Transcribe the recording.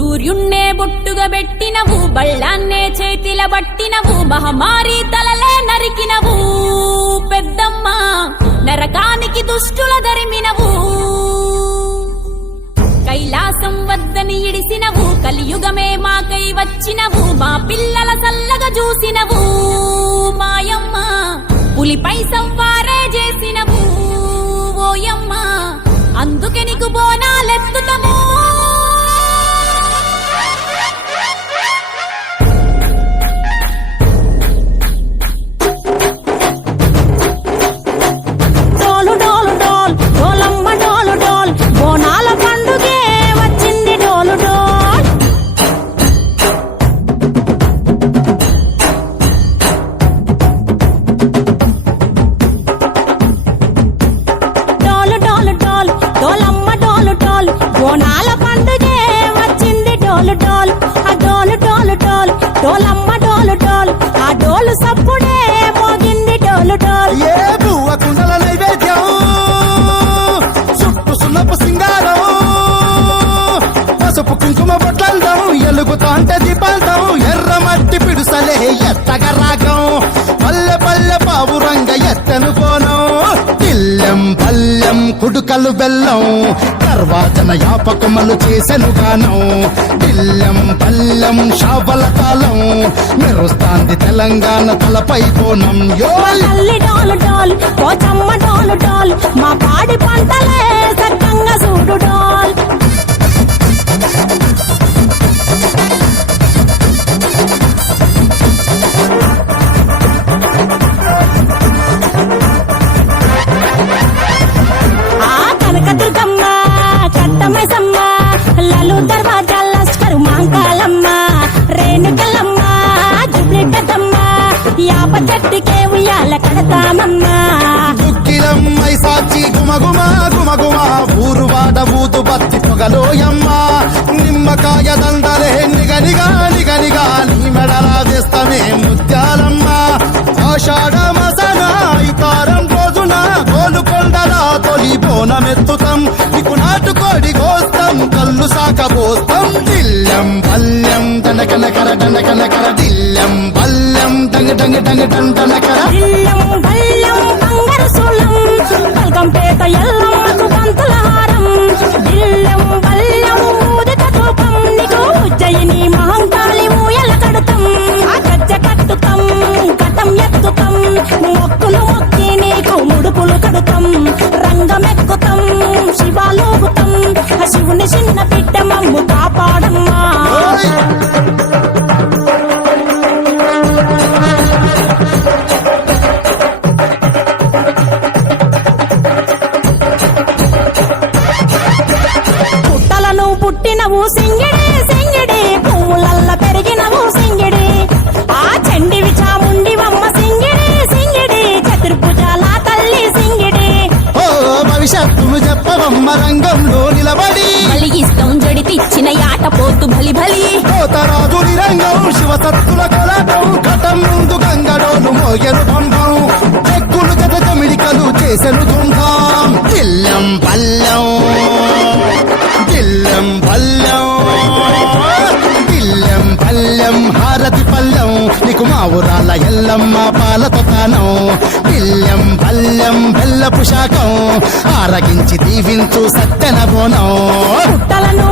సూర్యున్నే బొట్టుగా పెట్టినవు, బళ్ళాన్నే చేతిల బట్టినవు, మహమారి తలలే నరికినవు పెద్దమ్మ, నరకానికి దుష్టుల దరిమినవు. కైలాసం వద్దని ఇడిసినవు, కలియుగమే మాకై వచ్చినవు, మా పిల్లల చల్లగా చూసినవు మాయమ్మ, పులిపై సవ్వారే చేసినవు ఓయమ్మ, అందుకే నీకు బోనాలెత్తుతము. బోనాల పండుగే వచ్చింది డోలు డోల్, ఆ డోలు డోలు డోల్, డోలమ్మ డోలు డోల్, ఆ డోలు సప్పుడే మోగింది డోలు డోల్. ఏ బువ్వ కుండల నైవేద్యం, సుట్టు సున్నపు సింగారం, పసుపు కుంకుమ బొట్లందం, ఎలుగుతాంటే దీపాంతం, ఎర్ర మట్టి పిడుసలే ఎత్తగ రాగం, పల్లె పల్లె పావురంగ ఎత్తను కోనం, తిల్లెం పల్లెం కుడుకలు బెల్లం, తర్వాతన యాపకమలు చేసెను గానం, తిల్లెం పల్లెం షాబల కాలం, మెరుస్తాంది తెలంగాణ తలపై కోణం. తల్లి డోలు డోల్, పోచమ్మ డోలు డోల్, మా పాడి పంటలే సక్కంగా చూడు డోల్. కనకదుర్గమ్మ కట్టమైసమ్మ, లలు దర్వాజా లస్కరు మాంకాలమ్మ, రేణుకలమ్మ జుబ్లిడ్డమ్మ, యాప చెట్టుకే ఉయ్యాల కడతామమ్మ. దుక్కిలమ్మై సాచి గుమగుమ గుమగుమ, ఊరు వాడ ఊదు బత్తి పొగలోయమ్మ, నిమ్మకాయ దండలే నిగనిగా నిగనిగా, నీ మెడలా వేస్తమే ముత్యాలమ్మ, ఆషాఢ మసన ఇతారం రోజున గోలుకొండల తొలి బోనమెత్తుతాం, నీకు నాటుకోడి కోస్తాం, కళ్ళు సాకపోస్తాం, దిల్లెం పల్లెం దండకనకర దండకనకర, దిల్లెం పల్లెం డంగ డంగ డంగ డండనకర, దిల్లెం బల్లెం బంగారు సూలం, బల్గంపేట ఎల్లమ్మకు పంతుల హారం, దిల్లెం బల్లెం ఊదిత ధూపం, నీకు ఉజ్జయిని మహంకాళి ఊయల కడుతాం, ఆ గజ్జ కట్టుతాం, కటం ఎత్తుతాం, మొక్కులు మొక్కి నీకు ముడుపులు కడుతాం, రంగమెక్కుతాం, శివాలోగుతాం, ఆ శివుని చిన్న బిడ్డ మమ్ము కాపాడమ్మా. పుట్టలను పుట్టినవు సింగిడి సింగిడి, పువ్వులల్ల పెరిగినవు సింగిడి, ఆ చండివి చాముండివమ్మ సింగిడి సింగిడి, చతుర్భుజాల తల్లి సింగిడి. ఓ భవిష్యత్తును చెప్పవమ్మ రంగంలో నిలబడి, బలిగిస్తాం జడితిచ్చిన యాట పోతు బలి బలి, కోతరాజుని రంగం శివసత్తుల కొలటం, ఘటం ముందు గంగడోను మోగెను పంపం, చెక్కులు కథ చమిడికలు చేసెను తుంభం, దిల్లెం పల్లెం దిల్లెం పల్లెం దిల్లెం పల్లెం హారతి పల్లెం, నీకు మా ఊరాల ఎల్లమ్మ పాలతో కానం, దిల్లెం పల్లెం బెల్లపు శాఖం, ఆరగించి దీవించు సత్తెన బోనం. పుట్టలను